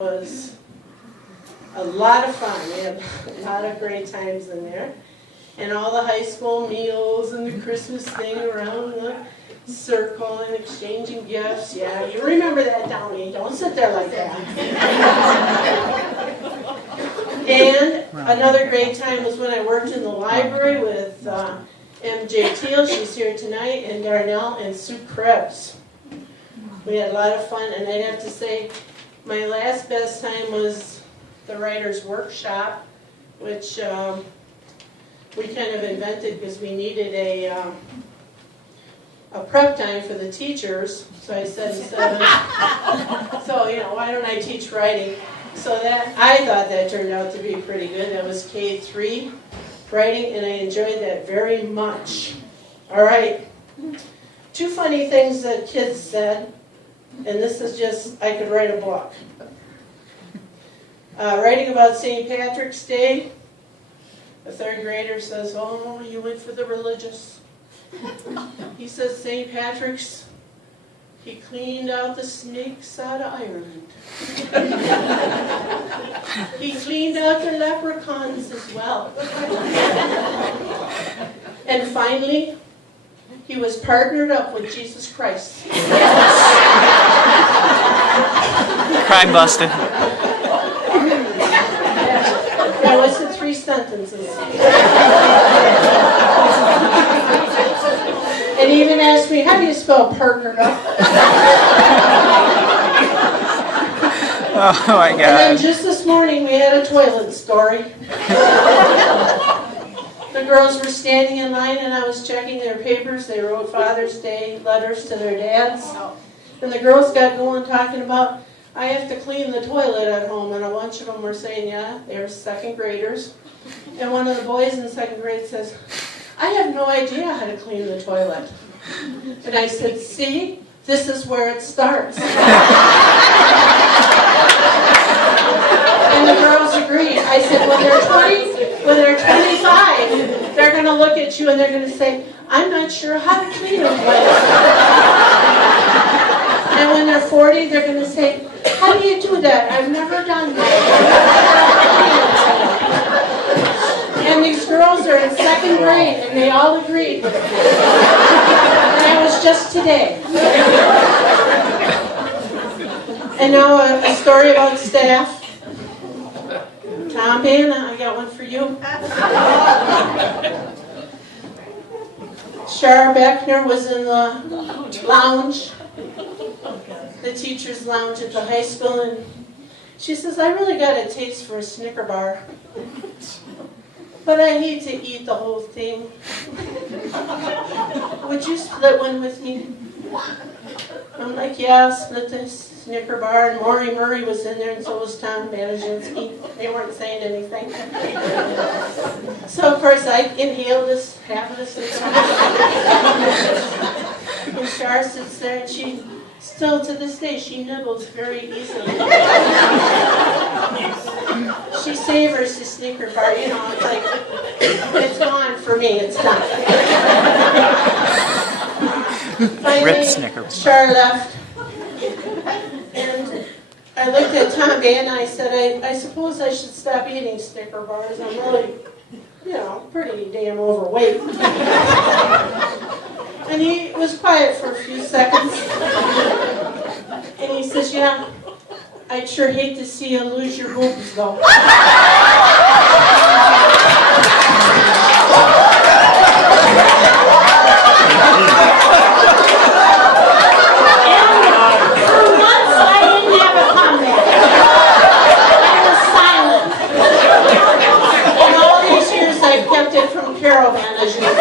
Was a lot of fun. We had a lot of great times in there. And all the high school meals and the Christmas thing around the circle and exchanging gifts. Yeah, you remember that, Downey. Don't sit there like that. And another great time was when I worked in the library with MJ Teal, she's here tonight, and Darnell and Sue Krebs. We had a lot of fun, and I'd have to say, my last best time was the writer's workshop, which we kind of invented because we needed a prep time for the teachers. So I said, why don't I teach writing? So that I thought that turned out to be pretty good. That was K3 writing, and I enjoyed that very much. All right, 2 funny things that kids said. And this is just, I could write a book. Writing about St. Patrick's Day, a 3rd grader says, "Oh, you went for the religious." He says, "St. Patrick's, he cleaned out the snakes out of Ireland. He cleaned out the leprechauns as well." And finally, he was partnered up with Jesus Christ. Crime busted. That was the 3 sentences. And he even asked me, "How do you spell partnered up?" Oh my God. And then just this morning we had a toilet story. The girls were standing in line and I was checking their papers. They wrote Father's Day letters to their dads. And the girls got going talking about, "I have to clean the toilet at home." And a bunch of them were saying, yeah, they were 2nd graders. And one of the boys in 2nd grade says, "I have no idea how to clean the toilet." And I said, "See, this is where it starts." And the girls agreed. I said, when they're 25, they're going to look at you and they're going to say, "I'm not sure how to clean a toilet." And when they're 40, they're going to say, "How do you do that? I've never done that." And these girls are in 2nd grade, and they all agreed with me. And that was just today. And now a story about staff. Tom Banna, I got one for you. Shara Beckner was in the lounge, the teacher's lounge at the high school, and she says, "I really got a taste for a Snicker bar, but I hate to eat the whole thing. Would you split one with me?" I'm like, "Yeah, I'll split this Snicker bar." And Maury Murray was in there, and so was Tom Banazinski. They weren't saying anything. So, of course, I inhaled this, half of the Snicker bar. And Shar sits there, and she, still to this day, she nibbles very easily. She savors the Snicker bar, it's like, it's gone for me, it's done. Finally, Shar left, and I looked at Tom Banna and I said, I suppose I should stop eating Snicker bars. I'm really, pretty damn overweight. And he was quiet for a few seconds. And he says, "Yeah, I'd sure hate to see you lose your boobs, though." Caravan, as you know.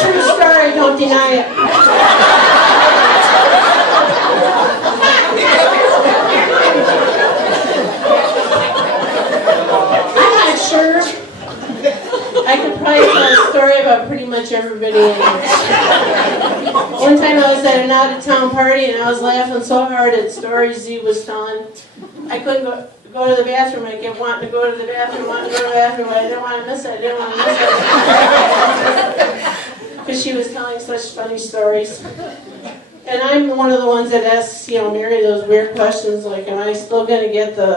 True story, don't deny it. I'm not sure. I could probably tell a story about pretty much everybody in here. One time I was at an out-of-town party and I was laughing so hard at stories Z was telling. I couldn't go to the bathroom. I kept wanting to go to the bathroom, I didn't want to miss it. because she was telling such funny stories. And I'm one of the ones that asks, Mary those weird questions like, am I still going to get the